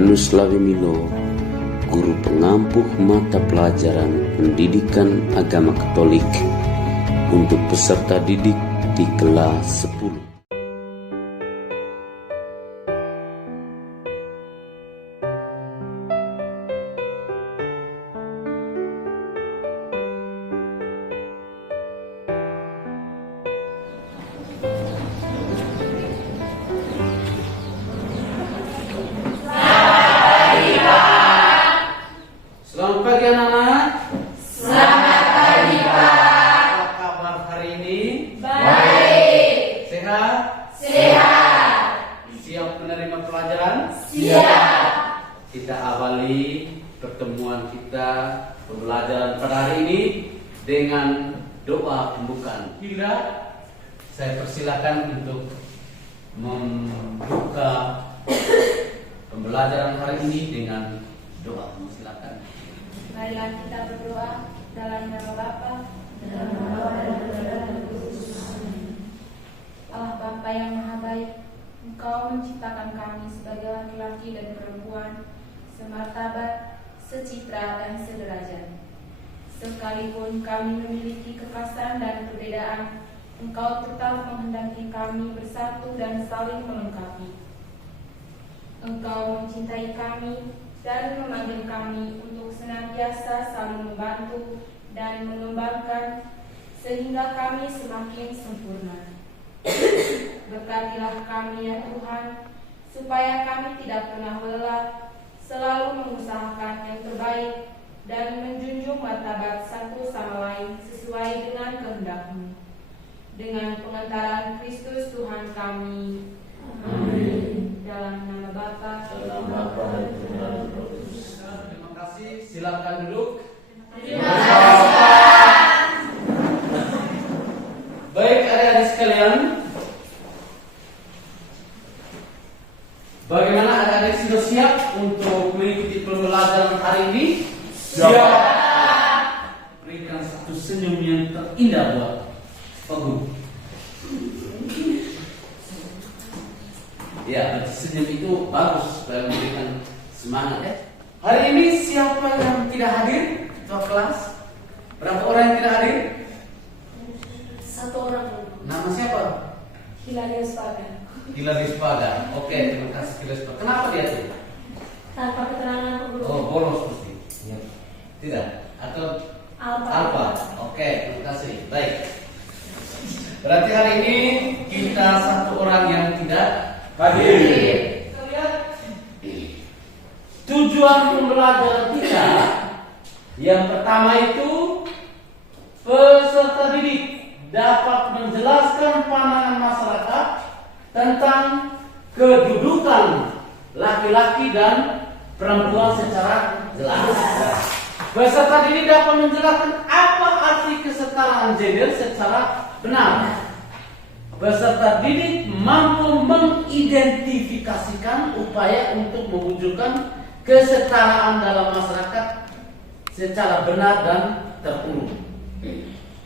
Yohannes Lawimino, guru pengampuh mata pelajaran pendidikan agama Katolik untuk peserta didik di kelas 10. Selamat pagi anak-anak. Selamat pagi, Pak. Apa kabar hari ini? Baik. Sehat? Sehat. Siap menerima pelajaran? Siap. Kita awali pertemuan kita pembelajaran pada hari ini dengan doa pembukaan. Bila saya persilakan untuk membuka pembelajaran hari ini dengan doa. Silakan. Marilah kita berdoa dalam nama Bapa dan Allah Bapa yang Maha Baik. Engkau menciptakan kami sebagai laki-laki dan perempuan semartabat, secitra dan sederajat. Sekalipun kami memiliki kekasan dan perbedaan, Engkau tetap menghendaki kami bersatu dan saling melengkapi. Engkau mencintai kami dan memanggil kami untuk senantiasa saling membantu dan mengembangkan sehingga kami semakin sempurna. Berkatilah kami ya Tuhan, supaya kami tidak pernah lelah, selalu mengusahakan yang terbaik dan menjunjung martabat satu sama lain sesuai dengan kehendak-Mu. Dengan pengantaran Kristus Tuhan kami. Amin. Dalam nama Bapa Terima kasih. Silakan duduk. Terima kasih, Pak. Baik adik-adik sekalian, bagaimana adik-adik sudah siap untuk mengikuti pembelajaran hari ini? Siap. Berikan satu senyum yang terindah buat Pak Guru. Ya, senyum itu bagus supaya memberikan semangat ya. Hari ini siapa yang tidak hadir ketua kelas? Berapa orang yang tidak hadir? satu orang. Nama siapa? Hilarius Paga. Hilarius Paga. Oke, terima kasih Hilarius Paga. Kenapa dia tuh? Tanpa keterangan guru. Oh, bolos pasti. Ya. Tidak? Atau Alfa? Oke, terima kasih. Baik. Berarti hari ini kita satu orang yang tidak hadir. Tujuan pembelajaran kita yang pertama itu peserta didik dapat menjelaskan pandangan masyarakat tentang kedudukan laki-laki dan perempuan secara jelas. Peserta didik dapat menjelaskan apa arti kesetaraan gender secara benar. Peserta didik mampu mengidentifikasikan upaya untuk mewujudkan kesetaraan dalam masyarakat secara benar dan terurut.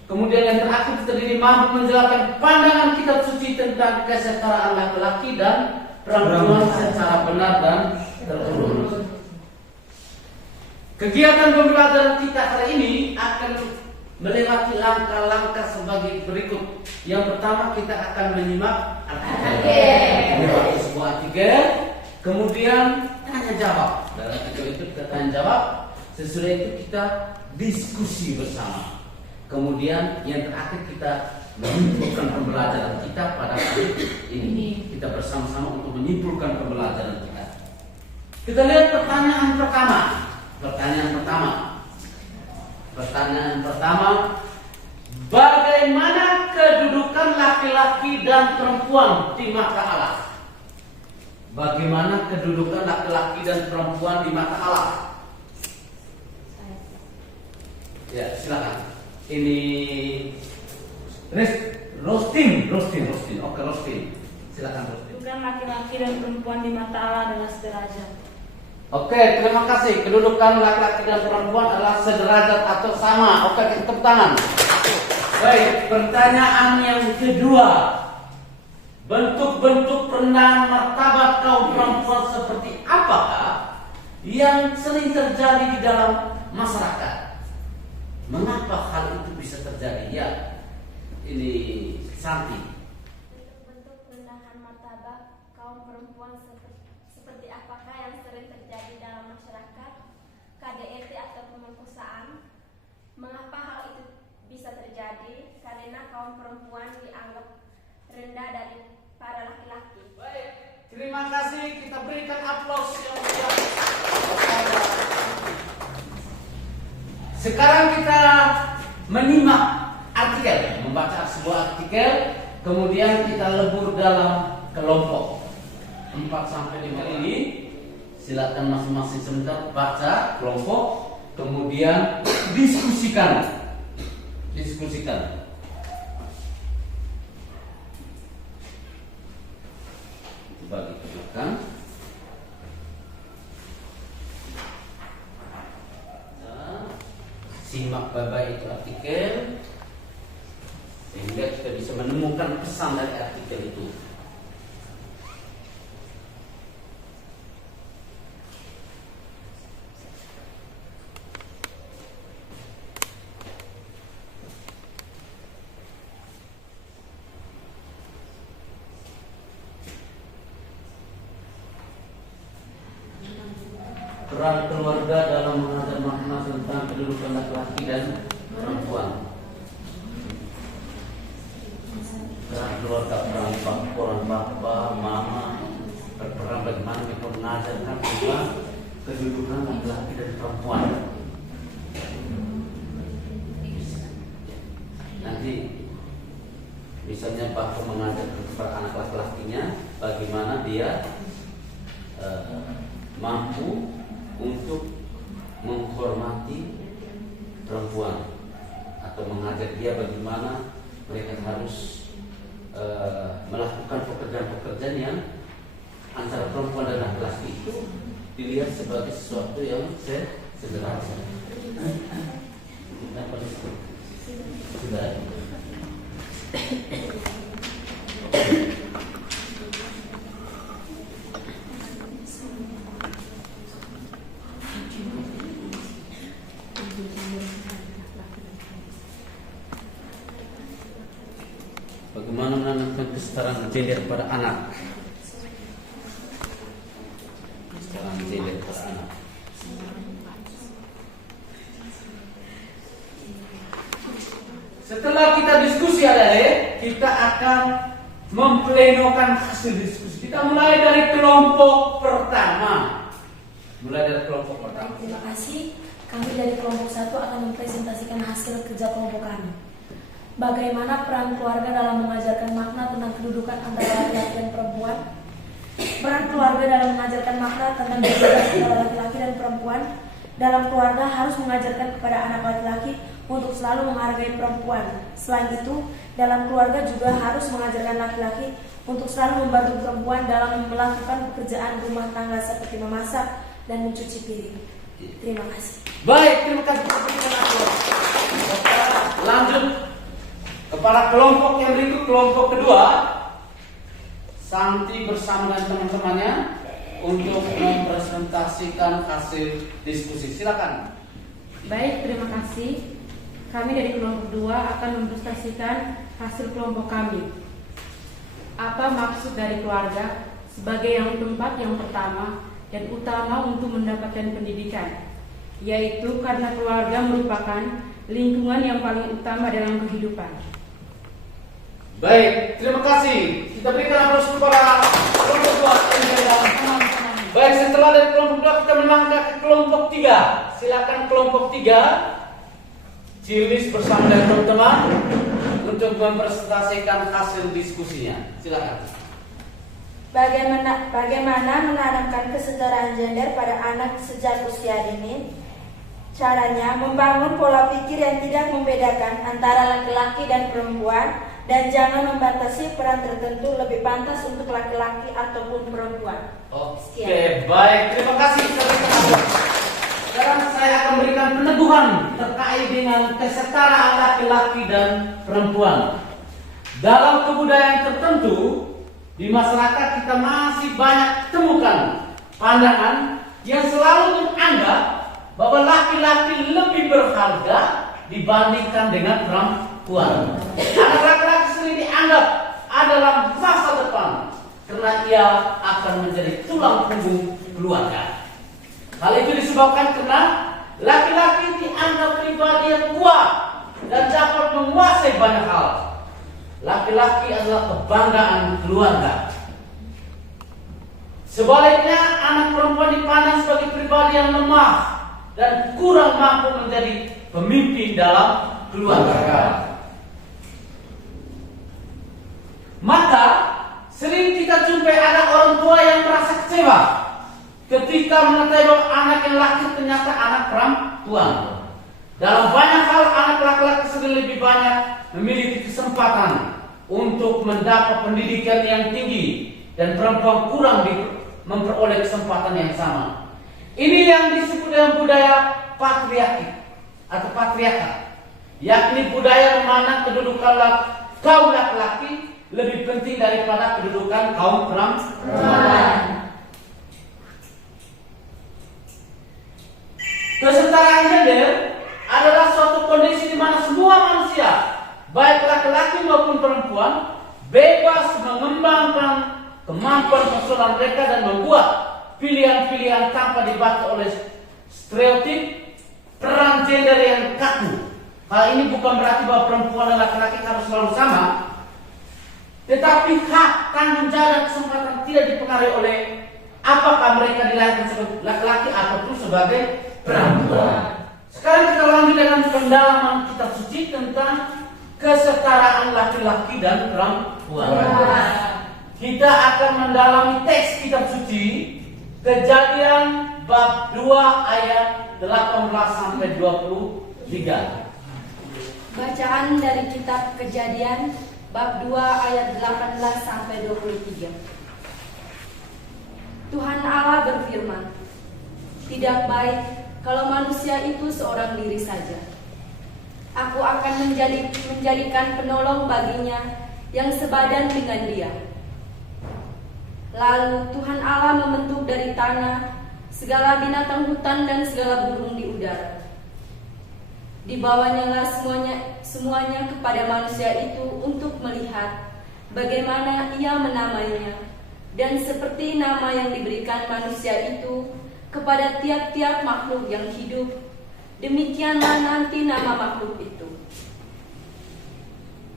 Kemudian yang terakhir, peserta didik mampu menjelaskan pandangan kitab suci tentang kesetaraan laki-laki dan perempuan secara benar dan terurut. Kegiatan pembelajaran kita hari ini akan melewati langkah-langkah sebagai berikut. Yang pertama, kita akan menyimak artikel. Melewati sebuah artikel, kemudian tanya jawab. Dalam artikel itu kita tanya jawab. Sesudah itu kita diskusi bersama. Kemudian yang terakhir kita menyimpulkan pembelajaran kita pada hari ini. Kita bersama-sama untuk menyimpulkan pembelajaran kita. Kita lihat pertanyaan pertama. Pertanyaan pertama, bagaimana kedudukan laki-laki dan perempuan di mata Allah? Bagaimana kedudukan laki-laki dan perempuan di mata Allah? Ya, silakan. Ini roasting. Oke, roasting. Silakan roasting. Kedudukan laki-laki dan perempuan di mata Allah adalah sederajat. Oke, terima kasih. Kedudukan laki-laki dan perempuan adalah sederajat atau sama. Oke, kita tepuk tangan. Baik, pertanyaan yang kedua. Bentuk-bentuk perendahan martabat kaum perempuan seperti apakah yang sering terjadi di dalam masyarakat. Mengapa hal itu bisa terjadi? Ya, ini Santi. Bentuk-bentuk rendahan martabat kaum perempuan seperti apakah yang sering terjadi dalam masyarakat, KDRT atau pemerkosaan? Mengapa hal itu bisa terjadi? Karena kaum perempuan dianggap rendah dari para laki-laki. Baik, terima kasih. Kita berikan aplaus yang meriah. Sekarang kita menyimak artikel, membaca sebuah artikel, kemudian kita lebur dalam kelompok 4 sampai 5 ini. Silakan masing-masing sebentar baca kelompok, kemudian diskusikan. Bagi ke belakang. Simak baik-baik itu artikel sehingga kita bisa menemukan pesan dari artikel itu. Peran keluarga dalam mengajar makna tentang kedudukan laki-laki dan perempuan. Peran keluarga, peran bapak, mama, berperan bagaimana kita mengajarkan tentang kedudukan laki-laki dan perempuan. Nanti misalnya bapak mengajar kepada anak laki-lakinya bagaimana dia mampu untuk menghormati perempuan atau mengajak dia bagaimana mereka harus melakukan pekerjaan-pekerjaan yang antara perempuan dan laki-laki itu dilihat sebagai sesuatu yang sederhana. Sudah. Bagaimana menanamkan kesetaraan gender pada anak? Kesetaraan gender pada anak. Setelah kita diskusi kita akan memplenokan hasil diskusi. Kita mulai dari kelompok pertama. Terima kasih. Kami dari kelompok 1 akan mempresentasikan hasil kerja kelompok kami. Bagaimana peran keluarga dalam mengajarkan makna tentang kedudukan antara laki-laki dan perempuan? Peran keluarga dalam mengajarkan makna tentang kedudukan antara laki-laki dan perempuan. Dalam keluarga harus mengajarkan kepada anak laki-laki untuk selalu menghargai perempuan. Selain itu, dalam keluarga juga harus mengajarkan laki-laki untuk selalu membantu perempuan dalam melakukan pekerjaan rumah tangga seperti memasak dan mencuci piring. Terima kasih. Baik, terima kasih. Lanjut kepada kelompok yang berikut, kelompok kedua. Santi bersama dengan teman-temannya untuk mempresentasikan hasil diskusi. Silakan. Baik, terima kasih. Kami dari kelompok 2 akan mempresentasikan hasil kelompok kami. Apa maksud dari keluarga sebagai yang tempat yang pertama dan utama untuk mendapatkan pendidikan, yaitu karena keluarga merupakan lingkungan yang paling utama dalam kehidupan. Baik, terima kasih. Kita berikan aplaus kepada kelompok 2. Baik, setelah dari kelompok 2 kita melangkah ke kelompok 3. Silakan kelompok 3 Cilis bersama dengan teman-teman untuk mempresentasikan hasil diskusinya. Silakan. Bagaimana menanamkan kesetaraan gender pada anak sejak usia dini? Caranya membangun pola pikir yang tidak membedakan antara laki-laki dan perempuan dan jangan membatasi peran tertentu lebih pantas untuk laki-laki ataupun perempuan. Oke, baik. Terima kasih. Sekarang saya akan memberikan peneguhan terkait dengan kesetaraan laki-laki dan perempuan. Dalam kebudayaan tertentu di masyarakat kita masih banyak temukan pandangan yang selalu menganggap bahwa laki-laki lebih berharga dibandingkan dengan perempuan. Anak laki-laki sering dianggap adalah masa depan karena ia akan menjadi tulang punggung keluarga. Hal itu disebabkan karena laki-laki dianggap pribadi yang kuat dan dapat menguasai banyak hal. Laki-laki adalah kebanggaan keluarga. Sebaliknya, anak perempuan dipandang sebagai pribadi yang lemah dan kurang mampu menjadi pemimpin dalam keluarga. Maka sering kita jumpai ada orang tua yang merasa kecewa ketika mengetahui bahwa anak yang laki ternyata anak perempuan. Dalam banyak hal, anak laki-laki sering lebih banyak memiliki kesempatan untuk mendapat pendidikan yang tinggi dan perempuan kurang memperoleh kesempatan yang sama. Ini yang disebut dengan budaya patriarki atau patriarkat, yakni budaya memandang kedudukan kaum laki-laki lebih penting daripada kedudukan kaum perempuan. Kesetaraan gender adalah suatu kondisi di mana semua manusia, baik laki-laki maupun perempuan, bebas mengembangkan kemampuan personal mereka dan membuat pilihan-pilihan tanpa dibaca oleh stereotip peran gender yang kaku. Hal ini bukan berarti bahwa perempuan dan laki-laki harus selalu sama, tetapi hak, tanggung jawab dan kesempatan tidak dipengaruhi oleh apakah mereka dilahirkan sebagai laki-laki ataupun sebagai perempuan. Sekarang kita lanjut dengan pendalaman kitab suci tentang kesetaraan laki-laki dan perempuan. Kita akan mendalami teks kitab suci Kejadian bab 2 ayat 18 sampai 23. Bacaan dari kitab Kejadian bab 2 ayat 18 sampai 23. Tuhan Allah berfirman, "Tidak baik kalau manusia itu seorang diri saja. Aku akan menjadikan penolong baginya yang sebadan dengan dia." Lalu Tuhan Allah membentuk dari tanah segala binatang hutan dan segala burung di udara. Dibawanyalah semuanya kepada manusia itu untuk melihat bagaimana ia menamainya, dan seperti nama yang diberikan manusia itu kepada tiap-tiap makhluk yang hidup, demikianlah nanti nama makhluk itu.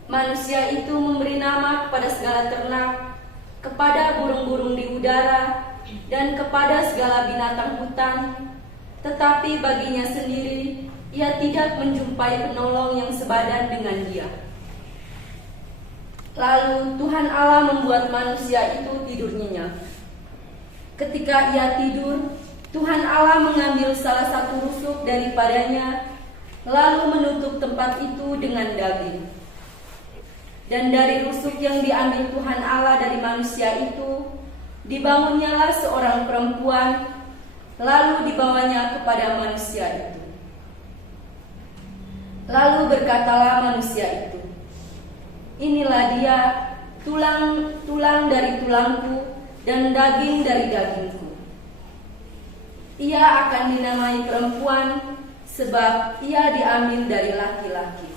Manusia itu memberi nama kepada segala ternak, kepada burung-burung di udara, dan kepada segala binatang hutan, tetapi baginya sendiri ia tidak menjumpai penolong yang sebadan dengan dia. Lalu Tuhan Allah membuat manusia itu tidur nyenyak. Ketika ia tidur, Tuhan Allah mengambil salah satu rusuk daripadanya, lalu menutup tempat itu dengan daging. Dan dari rusuk yang diambil Tuhan Allah dari manusia itu, dibangunnyalah seorang perempuan, lalu dibawanya kepada manusia itu. Lalu berkatalah manusia itu, "Inilah dia, tulang dari tulangku dan daging dari dagingku. Ia akan dinamai perempuan, sebab ia diambil dari laki-laki."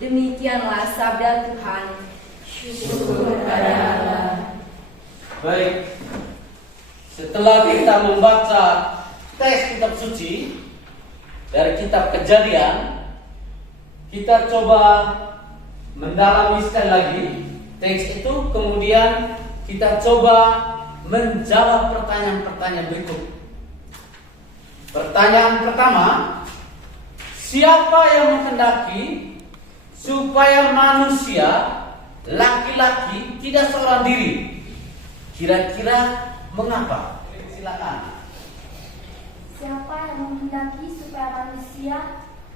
Demikianlah sabda Tuhan. Syukur kepada Allah. Baik, setelah kita membaca teks kitab suci dari kitab Kejadian, kita coba mendalami sekali lagi teks itu, kemudian kita coba menjawab pertanyaan-pertanyaan berikut. Pertanyaan pertama, siapa yang menghendaki supaya manusia laki-laki tidak seorang diri? Kira-kira mengapa? Silakan. Siapa yang menghendaki supaya manusia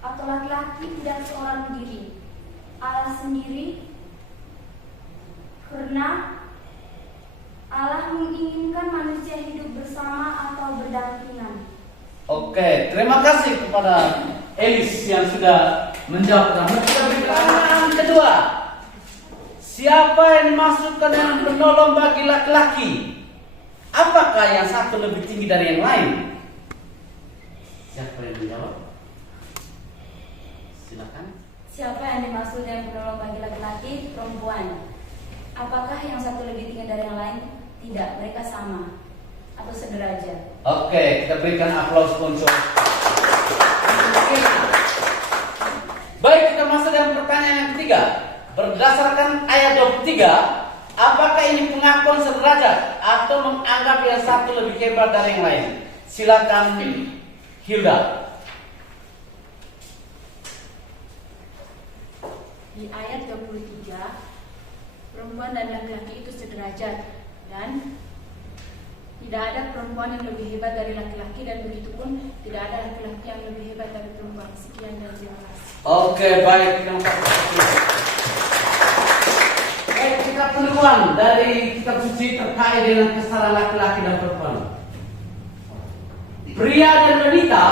atau laki-laki tidak seorang diri? Allah sendiri. Karena Allah menginginkan manusia hidup bersama atau berdampingan. Oke, terima kasih kepada Elis yang sudah menjawab. Pertanyaan kedua, siapa yang dimaksudkan dengan penolong bagi laki-laki? apakah yang satu lebih tinggi dari yang lain? Siapa yang menjawab? Silakan. Siapa yang dimaksud yang penolong bagi laki-laki, perempuan? Apakah yang satu lebih tinggi dari yang lain? Tidak, mereka sama atau sederajat. Oke, kita berikan aplaus untuk. Baik, kita masuk dalam pertanyaan yang ketiga. Berdasarkan ayat 23, apakah ini pengakuan sederajat atau menganggap yang satu lebih hebat dari yang lain? Silakan Hilda. Di ayat 23, perempuan dan laki-laki itu sederajat dan tidak ada perempuan yang lebih hebat dari laki-laki dan begitu pun tidak ada laki-laki yang lebih hebat dari perempuan. Sekian dan terima kasih. Oke, baik, baik, kita penemuan dari kitab suci terkait dengan kesetaraan laki-laki dan perempuan. Pria dan wanita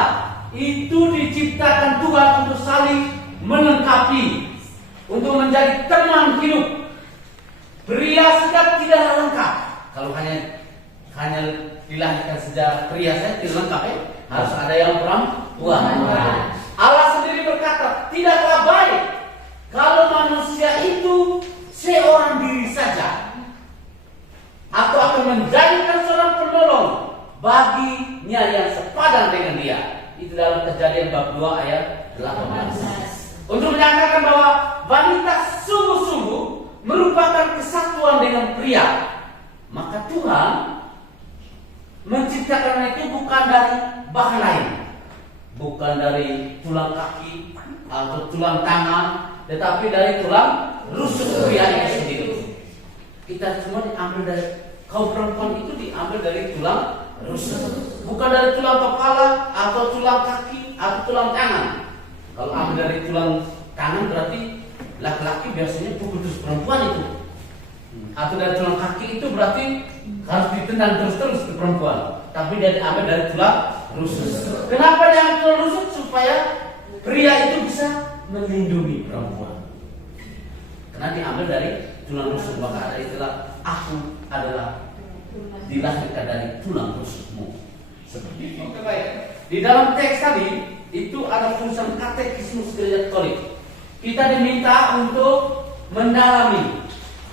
itu diciptakan Tuhan untuk saling melengkapi, untuk menjadi teman hidup. Pria sudah tidak lengkap. Kalau hanya dilahirkan sejak pria saya tidak lengkap ya. Harus ada yang perempuan. Allah sendiri berkata, tidaklah baik kalau manusia itu seorang diri saja, atau akan menjadikan seorang penolong baginya yang sepadan dengan dia. Itu dalam Kejadian bab 2 ayat 18. Untuk menyatakan bahwa wanita sungguh-sungguh merupakan kesatuan dengan pria, maka Tuhan menciptakan itu bukan dari bahan lain, bukan dari tulang kaki atau tulang tangan, tetapi dari tulang rusuk pria itu sendiri. Kita semua diambil dari kaum perempuan itu diambil dari tulang rusuk, bukan dari tulang kepala atau tulang kaki atau tulang tangan. Kalau ambil dari tulang tangan berarti laki-laki biasanya pukul terus perempuan itu, atau dari tulang kaki itu berarti harus ditendang terus-terus ke perempuan. Tapi dia diambil dari tulang rusuk. Kenapa diambil tulang rusuk? Supaya pria itu bisa melindungi perempuan. Karena diambil dari tulang rusuk, maka ada istilah aku adalah dilahirkan dari tulang rusukmu. Seperti itu. Di dalam teks tadi itu ada tulisan Katekismus Gereja Katolik. Kita diminta untuk mendalami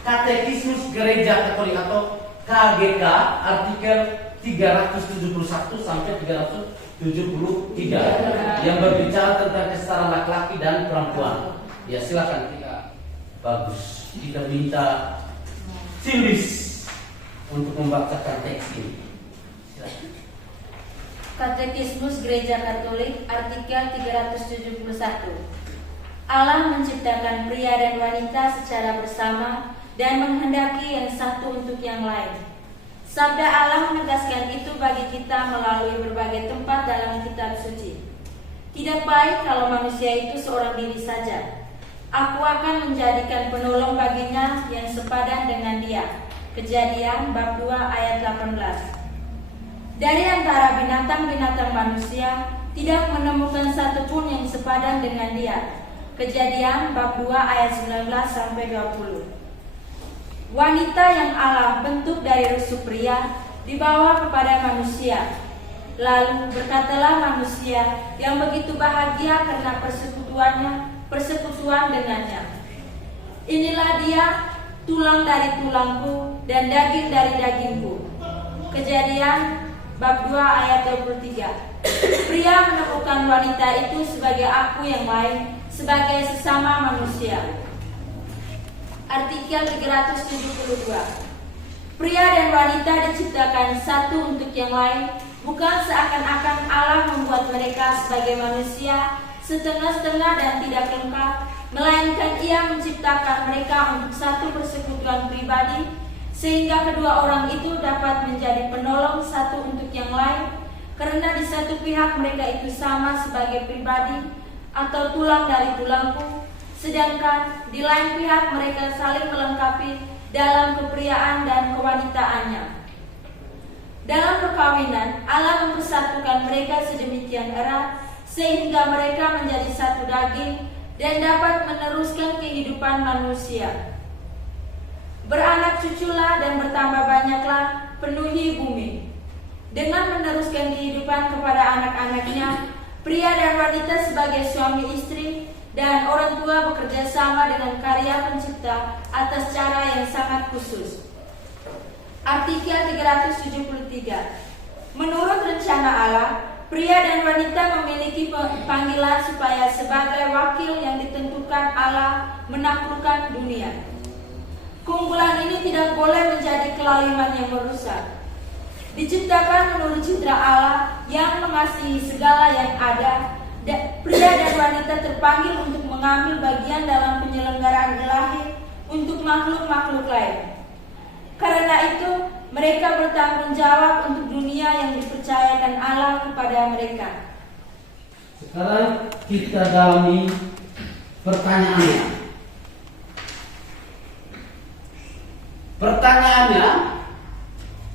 Katekismus Gereja Katolik atau KGK artikel 371 sampai 373 yang berbicara tentang kesetaraan laki-laki dan perempuan. Ya silakan kita. Bagus. Kita minta Silis untuk membacakan teks ini. Silakan. Katekismus Gereja Katolik artikel 371. Allah menciptakan pria dan wanita secara bersama dan menghendaki yang satu untuk yang lain. Sabda Allah menegaskan itu bagi kita melalui berbagai tempat dalam kitab suci. Tidak baik kalau manusia itu seorang diri saja. Aku akan menjadikan penolong baginya yang sepadan dengan dia. Kejadian bab 2 ayat 18. Dari antara binatang-binatang manusia tidak menemukan satupun yang sepadan dengan dia. Kejadian bab 2 ayat 19 sampai 20. Wanita yang Allah bentuk dari rusuk pria dibawa kepada manusia. Lalu berkatalah manusia yang begitu bahagia karena persekutuan dengannya. Inilah dia, tulang dari tulangku dan daging dari dagingku. Kejadian bab 2 ayat 23. Pria menemukan wanita itu sebagai aku yang lain, sebagai sesama manusia. Artikel 372. Pria dan wanita diciptakan satu untuk yang lain, bukan seakan-akan Allah membuat mereka sebagai manusia setengah-setengah dan tidak lengkap, melainkan Ia menciptakan mereka untuk satu persekutuan pribadi, sehingga kedua orang itu dapat menjadi penolong satu untuk yang lain, karena di satu pihak mereka itu sama sebagai pribadi atau tulang dari tulangku, sedangkan di lain pihak mereka saling melengkapi dalam kepriaan dan kewanitaannya. Dalam perkawinan, Allah mempersatukan mereka sedemikian erat sehingga mereka menjadi satu daging dan dapat meneruskan kehidupan manusia. Beranak cuculah dan bertambah banyaklah, penuhi bumi. Dengan meneruskan kehidupan kepada anak-anaknya, pria dan wanita sebagai suami istri dan orang tua bekerja sama dengan karya pencipta atas cara yang sangat khusus. Artikel 373. Menurut rencana Allah, pria dan wanita memiliki panggilan supaya sebagai wakil yang ditentukan Allah menaklukkan dunia. Keunggulan ini tidak boleh menjadi kelaliman yang merusak. Diciptakan menurut citra Allah yang mengasihi segala yang ada, pria dan wanita terpanggil untuk mengambil bagian dalam penyelenggaraan ilahi untuk makhluk-makhluk lain. Karena itu, mereka bertanggung jawab untuk dunia yang dipercayakan Allah kepada mereka. Sekarang kita dalami pertanyaannya. Pertanyaannya,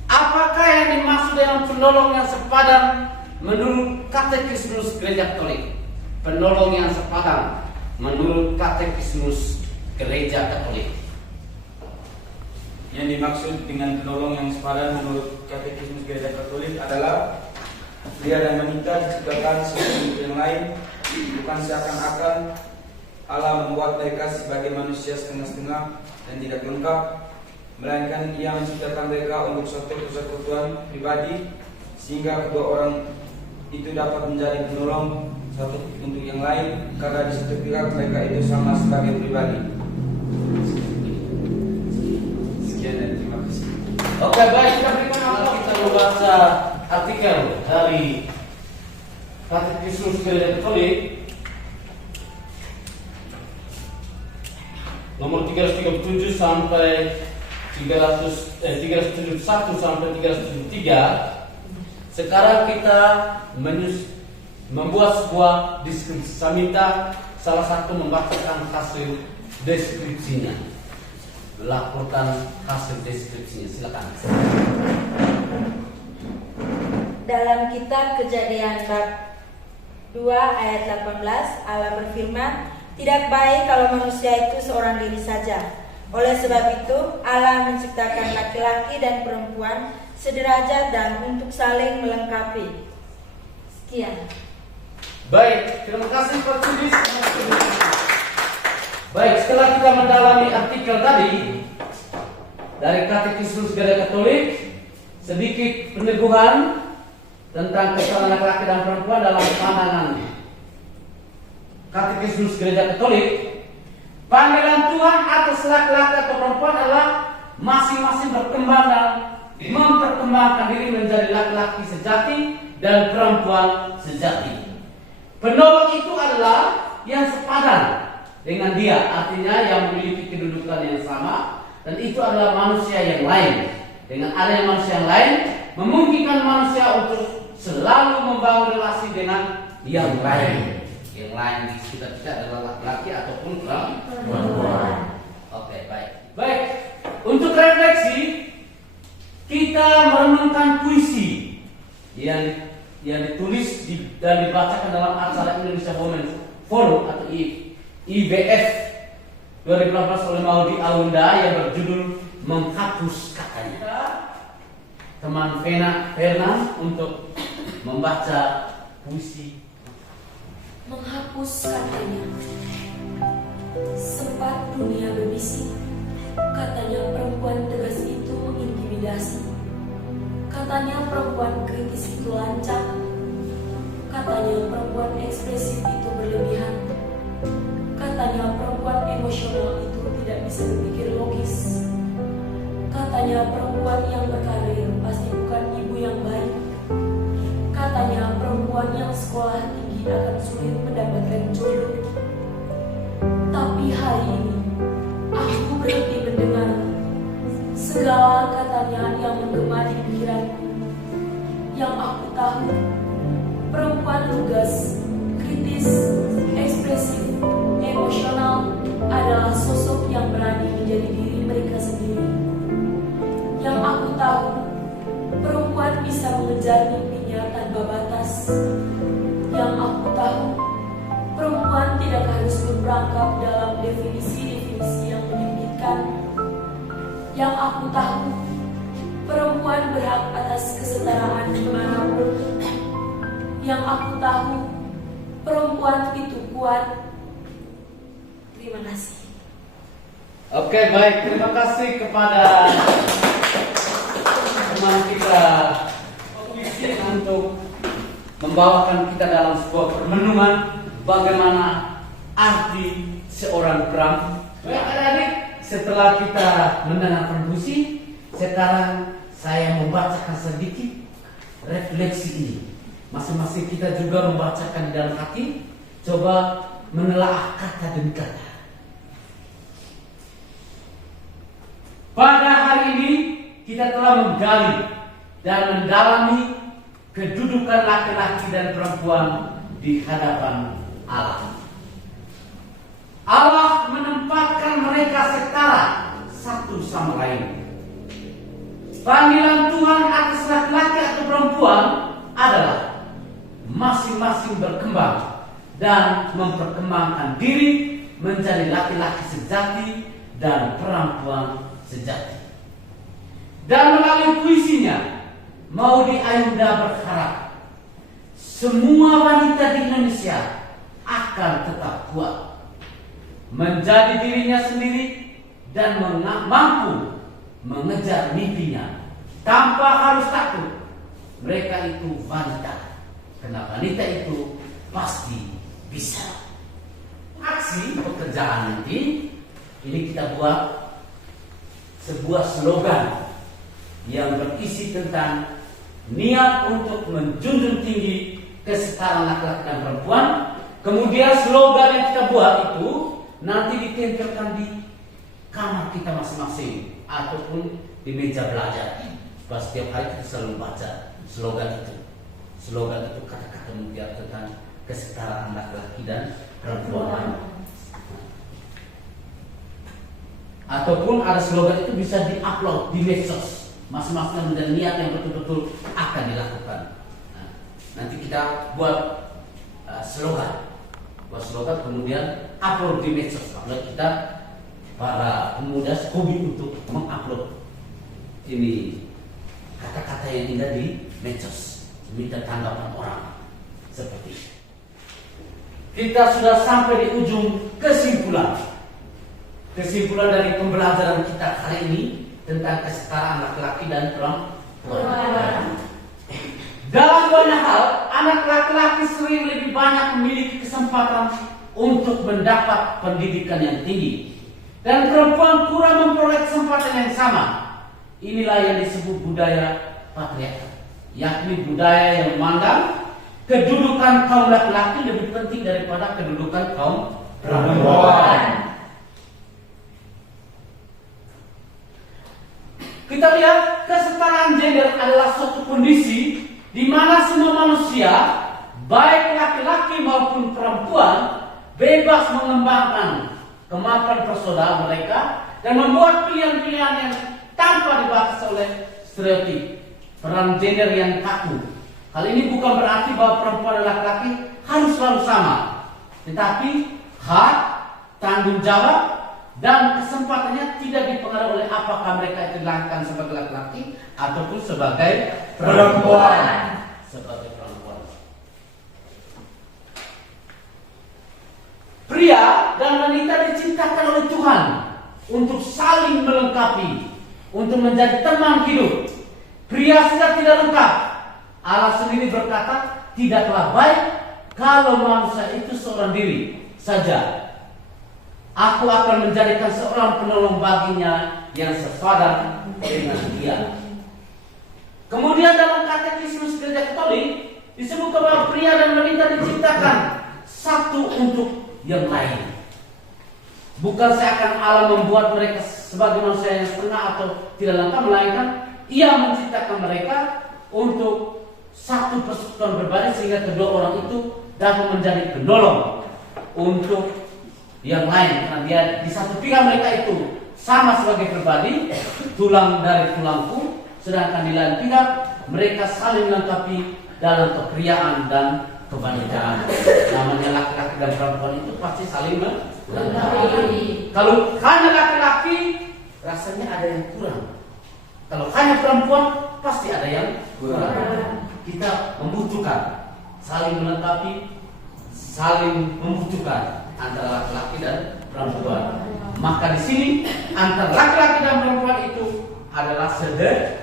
apakah yang dimaksud dengan penolong yang sepadan menurut Katekismus Gereja Katolik? Penolong yang sepadan menurut Katekismus Gereja Katolik. Yang dimaksud dengan penolong yang sepadan menurut Katekismus Gereja Katolik adalah pria dan wanita diciptakan seperti yang lain, bukan seakan-akan Allah membuat mereka sebagai manusia setengah-setengah dan tidak lengkap, melainkan Ia menciptakan mereka untuk suatu persekutuan pribadi, sehingga kedua orang itu dapat menjadi penolong satu untuk yang lain, karena di satu pihak mereka itu sama sebagai pribadi. Sekian dan terima kasih. Oke, baik, kita berikan waktu kita membaca artikel dari Katekismus Gereja Katolik nomor 337 sampai 371 sampai 373. Sekarang kita membuat sebuah deskripsi. Saya minta salah satu membacakan hasil deskripsinya, melaporkan hasil deskripsinya. Silakan. Dalam kitab Kejadian bab 2 ayat 18, Allah berfirman, "Tidak baik kalau manusia itu seorang diri saja. Oleh sebab itu, Allah menciptakan laki-laki dan perempuan sederajat dan untuk saling melengkapi." Sekian. Baik, terima kasih Pak Sudis. Baik, setelah kita mendalami artikel tadi dari Katekismus Gereja Katolik, sedikit peneguhan tentang kesetaraan laki-laki dan perempuan dalam pandangan Katekismus Gereja Katolik. Panggilan Tuhan atas laki-laki atau perempuan adalah masing-masing berkembang dan memperkembangkan diri menjadi laki-laki sejati dan perempuan sejati. Penolong itu adalah yang sepadan dengan dia, artinya yang memiliki kedudukan yang sama, dan itu adalah manusia yang lain. Dengan adanya manusia yang lain, memungkinkan manusia untuk selalu membangun relasi dengan yang lain. Yang lain di sekitar kita adalah laki-laki ataupun perempuan. Oke, baik. Baik, untuk refleksi kita merenungkan puisi yang ditulis dan dibacakan dalam acara Indonesia Women Forum atau IWF 2018 oleh Maudi Aunda yang berjudul Menghapus Katanya. Teman Fena untuk membaca puisi. Menghapus katanya. Sempat dunia berbisik, katanya perempuan tegas itu mengintimidasi. Katanya perempuan kritis itu lancang. Katanya perempuan ekspresif itu berlebihan. Katanya perempuan emosional itu tidak bisa berpikir logis. Katanya perempuan yang berkarir pasti bukan ibu yang baik. Katanya perempuan yang sekolah tinggi akan sulit mendapatkan jodoh. Tapi hari ini aku berhenti mendengar segala katanya yang menggema di pikiranku. Yang aku tahu, perempuan lugas, kritis, ekspresif, emosional adalah sosok yang berani menjadi diri mereka sendiri. Yang aku tahu, perempuan bisa mengejar mimpinya tanpa batas. Yang aku tahu, perempuan tidak harus berperangkap dalam definisi-definisi yang menyempitkan. Yang aku tahu, perempuan atas kesetaraan dimanapun. Yang aku tahu, perempuan itu kuat. Terima kasih. Oke, baik. Terima kasih kepada teman kita untuk membawakan kita dalam sebuah permenungan bagaimana arti seorang perang. Baik adik-adik, setelah kita mendengarkan puisi, sekarang saya membacakan sedikit refleksi ini. Masing-masing kita juga membacakan di dalam hati. Coba menelaah kata demi kata. Pada hari ini kita telah menggali dan mendalami kedudukan laki-laki dan perempuan di hadapan Allah. Allah menempatkan mereka setara satu sama lain. Panggilan Tuhan atas laki-laki atau perempuan adalah masing-masing berkembang dan memperkembangkan diri menjadi laki-laki sejati dan perempuan sejati. Dan melalui puisinya, Maudy Ayunda berharap semua wanita di Indonesia akan tetap kuat, menjadi dirinya sendiri dan mampu mengejar mimpinya tanpa harus takut. Mereka itu wanita, karena wanita itu pasti bisa. Aksi pekerjaan nanti ini kita buat sebuah slogan yang berisi tentang niat untuk menjunjung tinggi kesetaraan laki-laki dan perempuan. Kemudian slogan yang kita buat itu nanti ditempelkan di kamar kita masing-masing ataupun di meja belajar. Supaya setiap hari kita selalu baca slogan itu. Slogan itu kata-kata mutiara tentang kesetaraan laki-laki dan perempuan. Ataupun ada slogan itu bisa di-upload di medsos. Masing-masing menjadi niat yang betul-betul akan dilakukan. Nah, nanti kita buat slogan. Buat slogan kemudian upload di medsos. Upload kita para pemuda hobi untuk mengupload ini kata-kata yang indah di medsos, minta tanggapan orang seperti itu. Kita sudah sampai di ujung kesimpulan dari pembelajaran kita hari ini tentang kesetaraan laki-laki dan perempuan. Dalam banyak hal, anak laki-laki sering lebih banyak memiliki kesempatan untuk mendapat pendidikan yang tinggi, dan perempuan kurang memperoleh kesempatan yang sama. Inilah yang disebut budaya patriarkat, yakni budaya yang memandang kedudukan kaum laki-laki lebih penting daripada kedudukan kaum perempuan. Kita lihat kesetaraan gender adalah suatu kondisi di mana semua manusia, baik laki-laki maupun perempuan, bebas mengembangkan kemampuan personal mereka dan membuat pilihan-pilihan yang tanpa dibatasi oleh stereotip peran gender yang kaku. Hal ini bukan berarti bahwa perempuan dan laki-laki harus selalu sama, tetapi hak, tanggung jawab, dan kesempatannya tidak dipengaruhi oleh apakah mereka itu dilakukan sebagai laki-laki ataupun sebagai perempuan. Pria dan wanita diciptakan oleh Tuhan untuk saling melengkapi, untuk menjadi teman hidup. Pria sudah tidak lengkap. Allah sendiri berkata, tidaklah baik kalau manusia itu seorang diri saja. Aku akan menjadikan seorang penolong baginya yang sepadan dengan dia. Kemudian dalam katekismus Gereja Katolik disebutkan bahwa pria dan wanita diciptakan satu untuk yang lain. Bukan seakan Allah membuat mereka sebagai manusia yang setengah atau tidak lengkap, melainkan Ia menciptakan mereka untuk satu persekutuan berbalik sehingga kedua orang itu dapat menjadi penolong untuk yang lain, karena dia di satu pihak mereka itu sama sebagai pribadi, tulang dari tulangku, sedangkan di lain pihak mereka saling melengkapi dalam kepriaan dan kewanitaan. Namanya laki-laki dan perempuan itu pasti saling melengkapi. Kalau hanya laki-laki, rasanya ada yang kurang. Kalau hanya perempuan, pasti ada yang kurang. Kita membutuhkan, saling melengkapi, saling membutuhkan antara laki-laki dan perempuan. Maka di sini antara laki-laki dan perempuan itu adalah sederajat.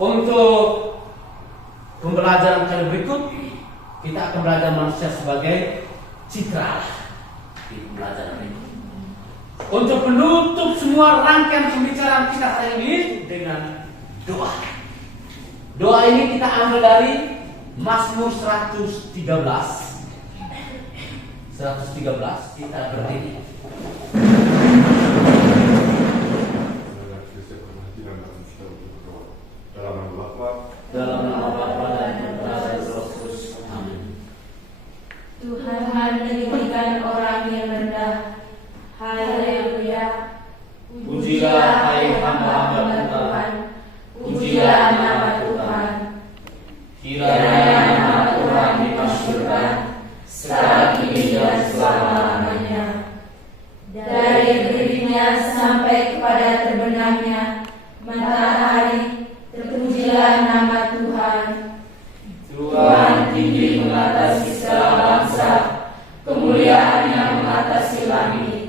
Untuk pembelajaran kali berikut, kita akan belajar manusia sebagai citra di pembelajaran berikut. Untuk menutup semua rangkaian pembicaraan kita hari ini dengan doa. Doa ini kita ambil dari Mazmur 113. Kita berdiri. Dalam nama Bapa dan Putra dan Roh Kudus. Amin. Tuhan meninggikan orang yang rendah. Haleluya. Pujilah hai hamba-hamba Tuhan. Pujilah nama Tuhan. Kiranya nama Tuhan dimasyhurkan sekarang ini dan selama-lamanya. Dari berdirinya sampai kepada terbenamnya matahari, terpujilah nama Tuhan. Tuhan tinggi mengatasi segala bangsa, kemuliaannya mengatasi langit.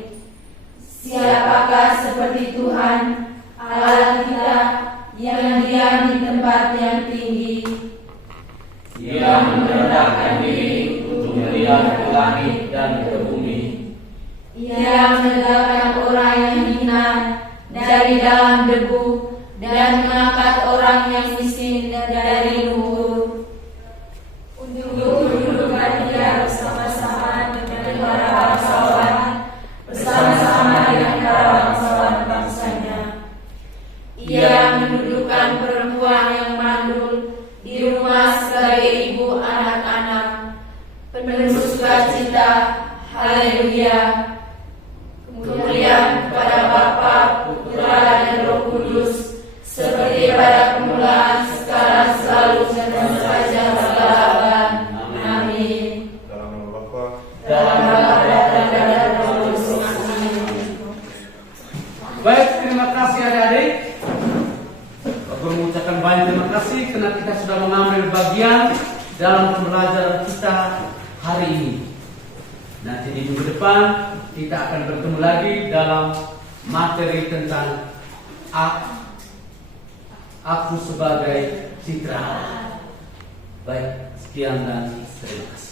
Siapakah seperti Tuhan Allah kita yang diam di tempat yang tinggi, Dia merendahkan diri untuk melihat ke langit dan ke bumi. Ia menegakkan orang yang hina dari dalam debu dan mengangkat orang yang miskin dari luhur. Untuk mendudukan dia bersama-sama dengan para bangsawan, bersama-sama dengan para bangsawan-bangsanya. Ia mendudukan perempuan yang mandul di rumah sebagai ibu anak-anak, penuh sukacita. Haleluya. Kemuliaan kepada Bapa, Putra dan Roh Kudus, seperti pada permulaan, sekarang, selalu, dan sepanjang segala abad. Amin. Dalam nama Bapa, Dalam nama Putra dan Roh Kudus. Amin. Baik, terima kasih adik-adik. Aku mengucapkan banyak terima kasih karena kita sudah mengambil bagian dalam pembelajaran kita hari ini. Nanti di minggu depan kita akan bertemu lagi dalam materi tentang aku sebagai citra. Baik, sekian dan terima kasih.